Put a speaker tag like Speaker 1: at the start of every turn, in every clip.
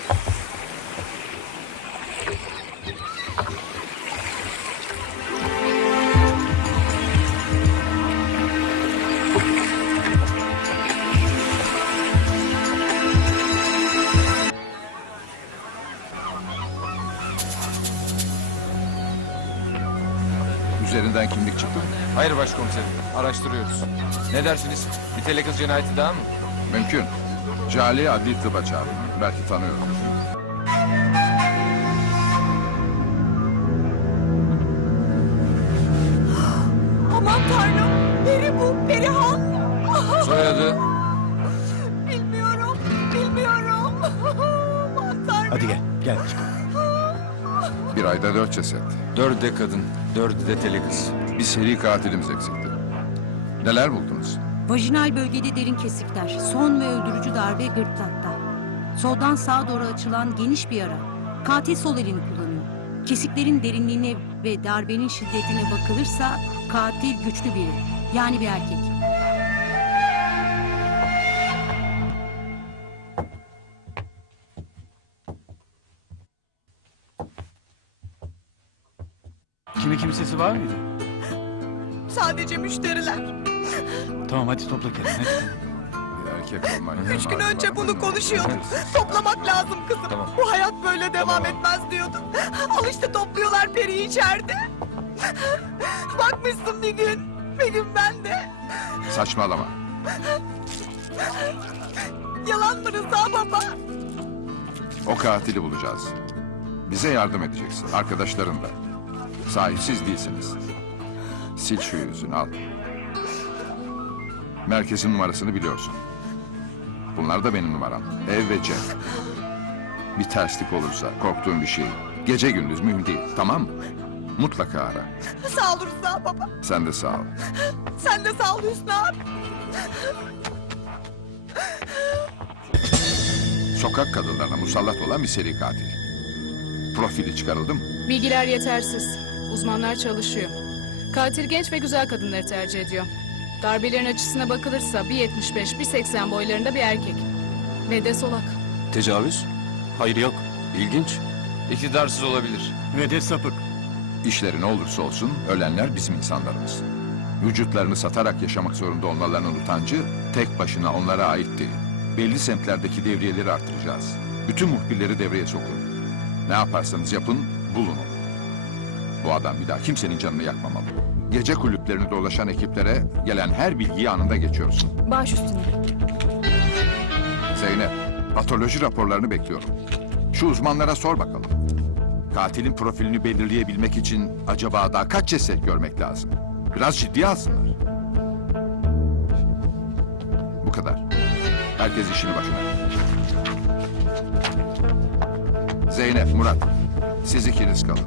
Speaker 1: Üzerinden kimlik çıktı mı?
Speaker 2: Hayır başkomiserim. Araştırıyoruz. Ne dersiniz? Bir telekız cinayeti daha mı?
Speaker 1: Mümkün. Cali adli tıba çağırın. Belki tanıyordur.
Speaker 3: Aman tanrım. Peri bu. Perihan.
Speaker 2: Soyadı?
Speaker 3: Bilmiyorum. Aman tanrım.
Speaker 4: Hadi gel çıkalım.
Speaker 1: Bir ayda 4 ceset.
Speaker 2: 4'ü de kadın, 4'ü de telekız.
Speaker 1: Bir seri katilimiz eksikti. Neler buldunuz?
Speaker 5: Vajinal bölgede derin kesikler, son ve öldürücü darbe gırtlakta. Soldan sağa doğru açılan geniş bir yara. Katil sol elini kullanıyor. Kesiklerin derinliğine ve darbenin şiddetine bakılırsa katil güçlü biri. Yani bir erkek.
Speaker 4: Kimi sesi var mıydı?
Speaker 3: Sadece müşteriler.
Speaker 4: Tamam hadi topla kendini. Hadi.
Speaker 1: Bir erkek olmayı.
Speaker 3: 3 gün önce bunu konuşuyorduk. Toplamak lazım kızım.
Speaker 2: Tamam.
Speaker 3: Bu hayat böyle devam
Speaker 2: Tamam.
Speaker 3: etmez diyorduk. Al işte topluyorlar Peri'yi içeride. Bakmışsın bir gün ben de.
Speaker 1: Saçmalama.
Speaker 3: Yalan mı Rıza baba?
Speaker 1: O katili bulacağız. Bize yardım edeceksin. Arkadaşların da. Sahipsiz değilsiniz. Sil şu yüzünü al. Merkezin numarasını biliyorsun. Bunlar da benim numaram. Ev ve cep. Bir terslik olursa, korktuğun bir şey, gece gündüz mühim değil, tamam mı? Mutlaka ara.
Speaker 3: Sağ ol Rıza baba.
Speaker 1: Sen de sağ ol.
Speaker 3: Sen de sağ ol Hüsnü abi.
Speaker 1: Sokak kadınlarına musallat olan bir seri katil. Profili çıkarıldı mı?
Speaker 6: Bilgiler yetersiz. Uzmanlar çalışıyor. Katil genç ve güzel kadınları tercih ediyor. Darbelerin açısına bakılırsa 1.75, 1.80 boylarında bir erkek. Ve de solak.
Speaker 7: Tecavüz? Hayır yok. İlginç.
Speaker 2: İktidarsız olabilir.
Speaker 4: Ve de sapık.
Speaker 1: İşleri ne olursa olsun ölenler bizim insanlarımız. Vücutlarını satarak yaşamak zorunda olmalarının utancı tek başına onlara ait değil. Belli semtlerdeki devriyeleri artıracağız. Bütün muhbirleri devreye sokun. Ne yaparsanız yapın, bulun onu. Bu adam bir daha kimsenin canını yakmamalı. Gece kulüplerini dolaşan ekiplere gelen her bilgiyi anında geçiyorsun.
Speaker 6: Baş üstüne.
Speaker 1: Zeynep, patoloji raporlarını bekliyorum. Şu uzmanlara sor bakalım. Katilin profilini belirleyebilmek için acaba daha kaç ceset görmek lazım? Biraz ciddiye alsınlar. Bu kadar. Herkes işini başına. Zeynep, Murat, siz ikiniz kalın.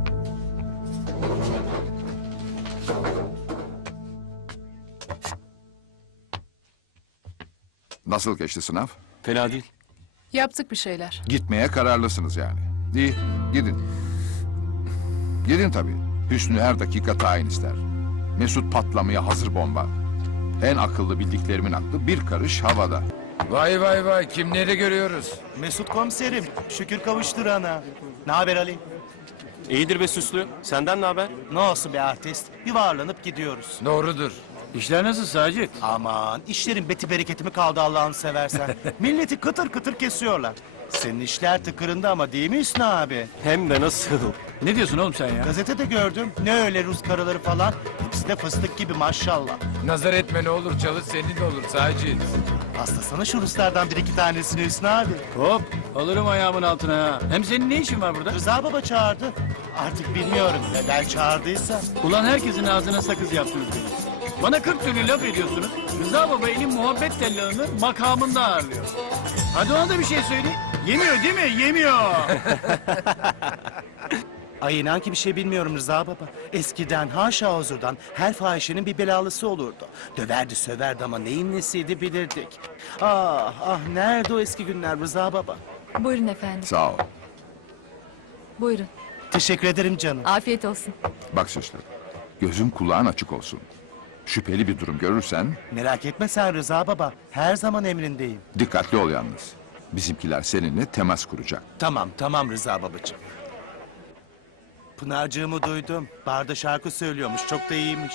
Speaker 1: Nasıl geçti sınav?
Speaker 7: Fena değil.
Speaker 6: Yaptık bir şeyler.
Speaker 1: Gitmeye kararlısınız yani. İyi, gidin. Gidin tabii. Hüsnü her dakika tayin ister. Mesut patlamaya hazır bomba. En akıllı bildiklerimin aklı bir karış havada.
Speaker 2: Vay vay vay, kimleri görüyoruz?
Speaker 8: Mesut komiserim, şükür kavuşturana. Ne haber Ali?
Speaker 7: İyidir be süslü. Senden ne haber?
Speaker 8: Ne olsun be artist, yuvarlanıp gidiyoruz.
Speaker 2: Doğrudur.
Speaker 4: İşler nasıl Sacit?
Speaker 8: Aman, işlerin beti bereketi mi kaldı Allah'ını seversen? Milleti kıtır kıtır kesiyorlar. Senin işler tıkırında ama değil mi Hüsnü abi?
Speaker 7: Hem de nasıl?
Speaker 4: Ne diyorsun oğlum sen ya?
Speaker 8: Gazetede gördüm, ne öyle Rus karıları falan. Hepsi de fıstık gibi maşallah.
Speaker 2: Nazar etme ne olur, çalış senin de olur Sacit.
Speaker 8: Pastasana şu Ruslardan bir iki tanesini Hüsnü abi.
Speaker 4: Hop alırım ayağımın altına ha. Hem senin ne işin var burada?
Speaker 8: Rıza baba çağırdı. Artık bilmiyorum neden çağırdıysa.
Speaker 4: Ulan herkesin ağzına sakız yaptınız beni. Bana 40 türlü laf ediyorsunuz. Rıza Baba elin muhabbet tellağını makamında ağırlıyor. Hadi ona da bir şey söyle. Yemiyor değil mi? Yemiyor.
Speaker 8: Ay inan ki bir şey bilmiyorum Rıza baba. Eskiden haşa huzurdan her fahişenin bir belalısı olurdu. Döverdi söverdi ama neyin nesiydi bilirdik. Ah ah nerede o eski günler Rıza baba.
Speaker 9: Buyurun efendim.
Speaker 1: Sağ ol.
Speaker 9: Buyurun.
Speaker 8: Teşekkür ederim canım.
Speaker 9: Afiyet olsun.
Speaker 1: Bak Süslü, gözün kulağın açık olsun. Şüpheli bir durum görürsen
Speaker 8: Merak etme sen Rıza baba. Her zaman emrindeyim.
Speaker 1: dikkatli ol yalnız. Bizimkiler seninle temas kuracak.
Speaker 8: Tamam, tamam Rıza babacığım. Pınar'cığımı duydum. Barda şarkı söylüyormuş. Çok da iyiymiş.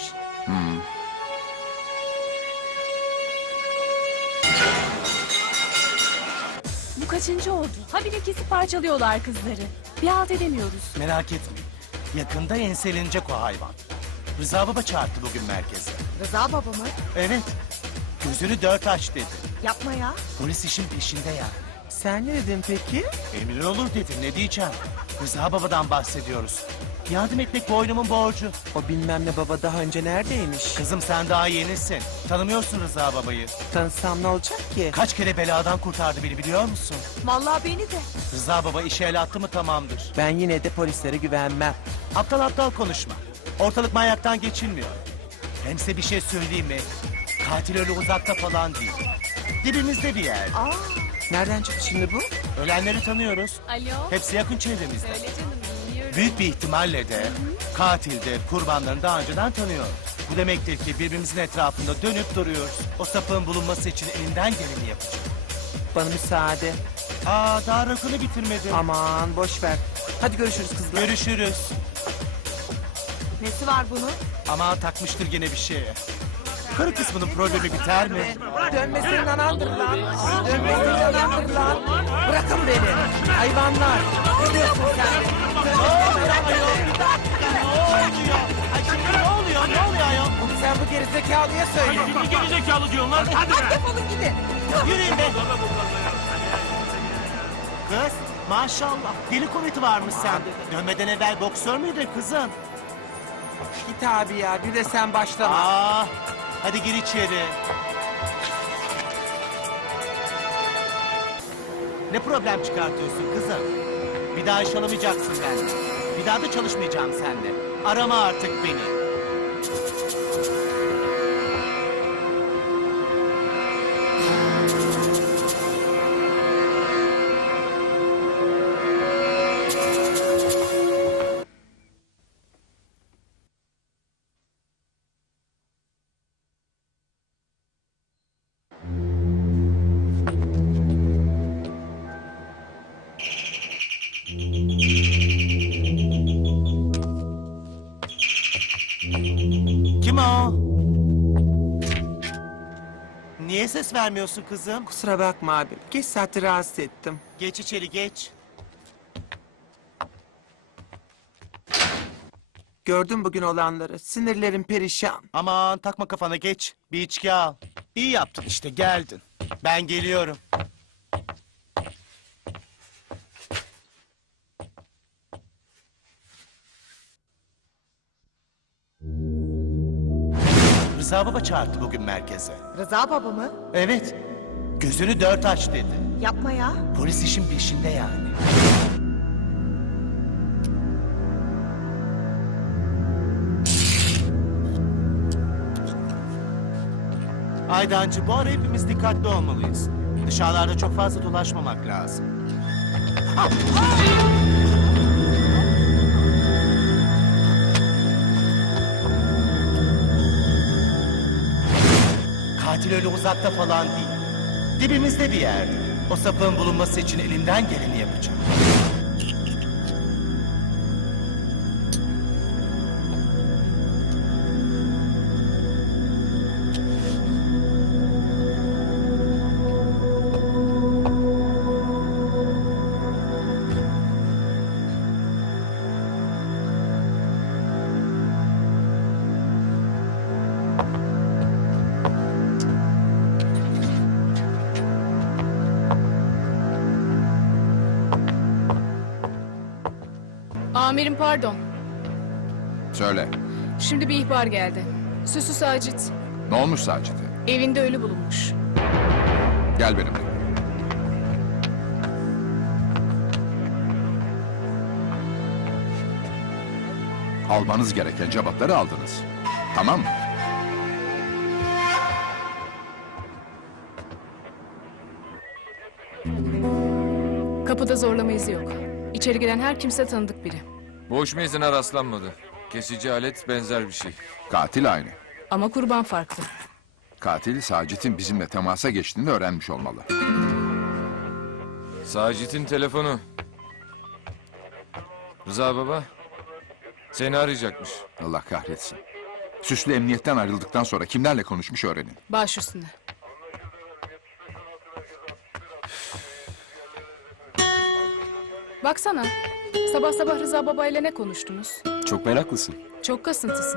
Speaker 10: Bu kaçıncı oldu? Habire kesip parçalıyorlar kızları. Bir halt edemiyoruz.
Speaker 8: Merak etmeyin. Yakında enselenecek o hayvan. Rıza baba çağırdı bugün merkeze.
Speaker 3: Rıza baba mı?
Speaker 8: Evet. Gözünü dört aç dedi.
Speaker 3: Yapma ya.
Speaker 8: Polis işin peşinde ya.
Speaker 11: Sen ne dedin peki?
Speaker 8: Emrin olur dedim. Ne diyeceğim? Rıza babadan bahsediyoruz. Yardım etmek boynumun borcu.
Speaker 11: O bilmem ne baba daha önce neredeymiş?
Speaker 8: Kızım sen daha yenisin. Tanımıyorsun Rıza babayı.
Speaker 11: Tanısam ne olacak ki?
Speaker 8: Kaç kere beladan kurtardı beni biliyor musun?
Speaker 3: Vallahi beni de.
Speaker 8: Rıza baba işe el attı mı tamamdır.
Speaker 11: Ben yine de polislere güvenmem.
Speaker 8: Aptal aptal konuşma. Ortalık manyaktan geçilmiyor. Hem size bir şey söyleyeyim mi? Katil öyle uzakta falan değil. Dibimizde bir yer.
Speaker 11: Nereden çıktı şimdi bu?
Speaker 8: Ölenleri tanıyoruz.
Speaker 6: Alo.
Speaker 8: Hepsi yakın çevremizde.
Speaker 6: Söyle canım dinliyorum.
Speaker 8: Büyük bir ihtimalle de katil de kurbanlarını daha önceden tanıyor. Bu demektir ki birbirimizin etrafında dönüp duruyoruz. O sapığın bulunması için elinden geleni yapacak.
Speaker 11: Bana müsaade.
Speaker 8: Daha rakını bitirmedim.
Speaker 11: Aman boş ver. Hadi görüşürüz kızlar.
Speaker 8: Görüşürüz.
Speaker 3: Nesi var bunun?
Speaker 8: Ama takmıştır gene bir şeye. Karı kısmının problemi biter mi?
Speaker 11: Dönmesinin anandır lan. Dönmesinin anandır lan. Bırakın beni. Hayvanlar. Ne diyorsun sen?
Speaker 8: Ne oluyor ayol? Bir dakika ne oluyor? Ay şimdi ne oluyor? Ne oluyor ayol?
Speaker 11: Bunu sen bu gerizekalıya söyle.
Speaker 3: Defolun gidin.
Speaker 8: Yürüyün be. Kız maşallah deli kuvveti varmış sende. Dönmeden evvel boksör müydün kızım?
Speaker 11: Git abi ya. Bir de sen başlama.
Speaker 8: Hadi gir içeri. Ne problem çıkartıyorsun kızım? Bir daha iş alamayacaksın benden. Bir daha da çalışmayacağım seninle. Arama artık beni. Kim o? Niye ses vermiyorsun kızım?
Speaker 11: Kusura bakma abi. Geç saatte rahatsız ettim.
Speaker 8: Geç içeri geç.
Speaker 11: Gördüm bugün olanları. Sinirlerim perişan.
Speaker 8: Aman takma kafana geç. Bir içki al. İyi yaptın işte geldin. Ben geliyorum. Rıza baba çağırdı bugün merkeze.
Speaker 3: Rıza baba mı?
Speaker 8: Evet. Gözünü dört aç dedi.
Speaker 3: Yapma ya.
Speaker 8: Polis işin peşinde yani. Aydancı bu ara hepimiz dikkatli olmalıyız. Dışarılarda çok fazla dolaşmamak lazım. Katil öyle uzakta falan değil. Dibimizde bir yerde. O sapığın bulunması için elimden geleni yapacağım.
Speaker 6: Amirim pardon.
Speaker 1: Söyle,
Speaker 6: Şimdi bir ihbar geldi. Süslü Sacit
Speaker 1: ne olmuş Sacit'e?
Speaker 6: evinde ölü bulunmuş.
Speaker 1: Gel benimle. Almanız gereken cevapları aldınız. Tamam mı?
Speaker 6: Kapıda zorlama izi yok. İçeri giren her kimse tanıdık biri.
Speaker 2: Boğuşma izine rastlanmadı. Kesici alet benzer bir şey.
Speaker 1: Katil aynı.
Speaker 6: Ama kurban farklı.
Speaker 1: Katil Sacit'in bizimle temasa geçtiğini öğrenmiş olmalı.
Speaker 2: Sacit'in telefonu. Rıza baba seni arayacakmış.
Speaker 1: Allah kahretsin. Süslü emniyetten ayrıldıktan sonra kimlerle konuşmuş öğrenin.
Speaker 6: Baş üstüne. Baksana. Sabah sabah Rıza babayla ne konuştunuz?
Speaker 7: Çok meraklısın.
Speaker 6: Çok kasıntısın.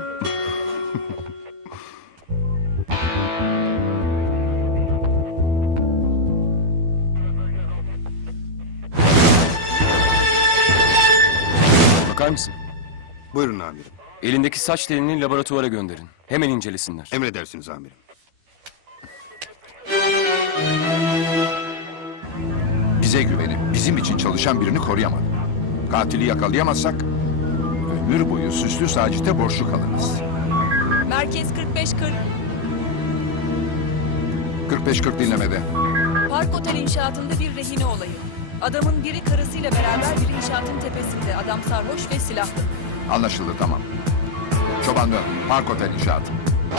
Speaker 7: Bakar mısın?
Speaker 12: Buyurun amirim.
Speaker 7: Elindeki saç telini laboratuvara gönderin. Hemen incelesinler.
Speaker 12: Emredersiniz amirim.
Speaker 1: Bize güvenip bizim için çalışan birini koruyamadı. Katili yakalayamazsak ömür boyu Süslü Sacit'e borçlu kalırız.
Speaker 3: Merkez 45-40.
Speaker 1: 45-40 dinlemede.
Speaker 3: Park Otel inşaatında bir rehine olayı. Adamın biri karısıyla beraber bir inşaatın tepesinde. Adam sarhoş ve silahlı.
Speaker 1: Anlaşıldı, tamam. Çoban dön. Park Otel inşaatı.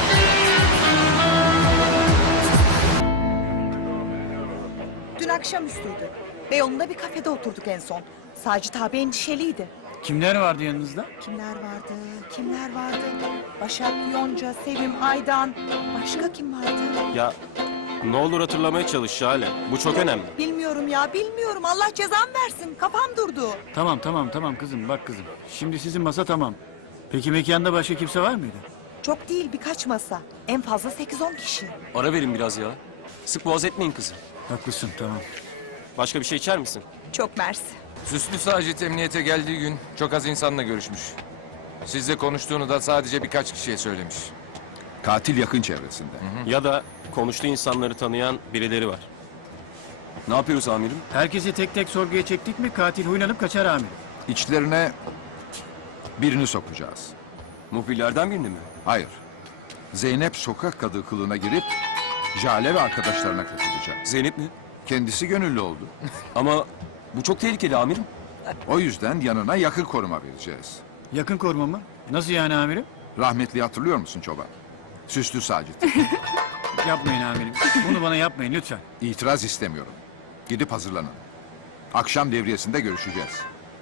Speaker 3: Dün akşamüstüydü. Beyoğlu'nda bir kafede oturduk en son. Sacit abi endişeliydi.
Speaker 4: Kimler vardı yanınızda?
Speaker 3: Kimler vardı? Kimler vardı? Başak, Yonca, Sevim, Aydan. Başka kim vardı?
Speaker 7: Ya ne olur hatırlamaya çalış Şale. Bu çok önemli.
Speaker 3: Bilmiyorum ya, bilmiyorum. Allah cezam versin. Kafam durdu.
Speaker 4: Tamam kızım, bak kızım. Şimdi sizin masa tamam. Peki mekanda başka kimse var mıydı?
Speaker 3: Çok değil, birkaç masa. En fazla 8-10 kişi.
Speaker 7: Ara verin biraz ya. Sık boğaz etmeyin kızı.
Speaker 4: Haklısın, tamam.
Speaker 7: Başka bir şey içer misin?
Speaker 3: Çok mersi.
Speaker 2: Süslü Sacit emniyete geldiği gün çok az insanla görüşmüş. Sizle konuştuğunu da sadece birkaç kişiye söylemiş.
Speaker 1: Katil yakın çevresinde.
Speaker 7: Ya da konuştuğu insanları tanıyan birileri var. Ne yapıyoruz amirim?
Speaker 4: Herkesi tek tek sorguya çektik mi katil huylanıp kaçar amirim.
Speaker 1: İçlerine birini sokacağız.
Speaker 7: Muhbirlerden birini mi?
Speaker 1: Hayır. Zeynep sokak kadı kılığına girip Jale ve arkadaşlarına katılacak.
Speaker 7: Zeynep mi?
Speaker 1: Kendisi gönüllü oldu.
Speaker 7: Ama bu çok tehlikeli amirim.
Speaker 1: O yüzden yanına yakın koruma vereceğiz.
Speaker 4: Yakın koruma mı? Nasıl yani amirim?
Speaker 1: Rahmetli hatırlıyor musun çoban? Süslü Sacit.
Speaker 4: Yapmayın amirim. Bunu bana yapmayın lütfen.
Speaker 1: İtiraz istemiyorum. Gidip hazırlanın. Akşam devriyesinde görüşeceğiz.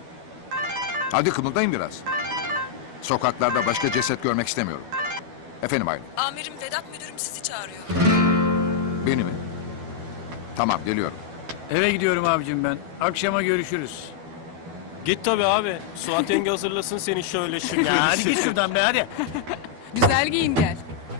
Speaker 1: Hadi kımıldayın biraz. Sokaklarda başka ceset görmek istemiyorum. Efendim Aylin.
Speaker 3: Amirim Vedat müdürüm sizi çağırıyor.
Speaker 1: Beni mi? Tamam geliyorum.
Speaker 4: Eve gidiyorum abicim ben. Akşama görüşürüz.
Speaker 7: Git tabii abi. Suat yenge hazırlasın seni şöyle şık.
Speaker 4: Ya hadi git şuradan be hadi.
Speaker 6: Güzel giyin gel.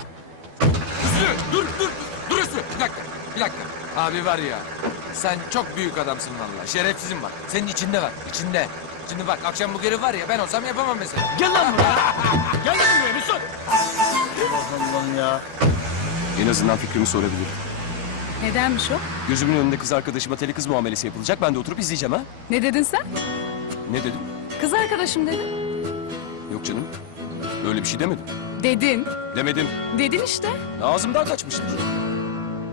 Speaker 2: Dur Üstü. Bir dakika. Abi var ya, sen çok büyük adamsın vallahi. Şerefsizim bak. Senin içinde var, içinde. Şimdi bak akşam bu görev var ya, ben olsam yapamam mesela.
Speaker 4: Gel lan buraya. Gel lan buraya bir sus. Allah Allah ya.
Speaker 7: En azından fikrimi sorabilirim.
Speaker 6: Nedenmiş o?
Speaker 7: Gözümün önünde kız arkadaşıma teli kız muamelesi yapılacak. Ben de oturup izleyeceğim ha.
Speaker 6: Ne dedin sen?
Speaker 7: Ne dedim?
Speaker 6: Kız arkadaşım dedin.
Speaker 7: Yok canım. Öyle bir şey demedim.
Speaker 6: Dedin.
Speaker 7: Demedim.
Speaker 6: Dedin işte.
Speaker 7: Ağzımdan kaçmıştır.